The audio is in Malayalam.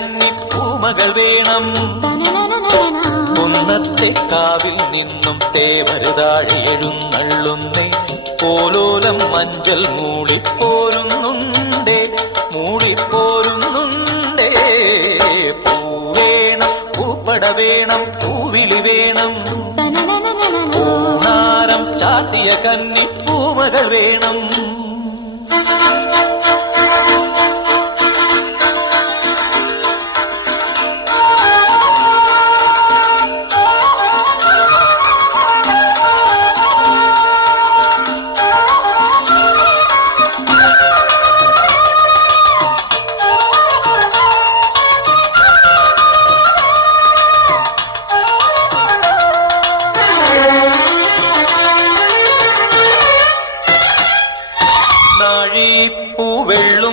കന്നി പൂമകൾ വേണം. കുന്നത്തെ കാവിൽ നിന്നും തേവരുതാഴെ എഴുന്നള്ളുന്നേ. പോലോലം മഞ്ചൽ മൂളിപ്പോരുന്നുണ്ടേ, മൂളിപ്പോരുന്നുണ്ടേ. പൂവേണം, പൂപ്പട വേണം, പൂവിളി വേണം. പൂനാരം ചാട്ടിയ കന്നി പൂമകൾ വേണം. നാഴിപ്പൂവെള്ളും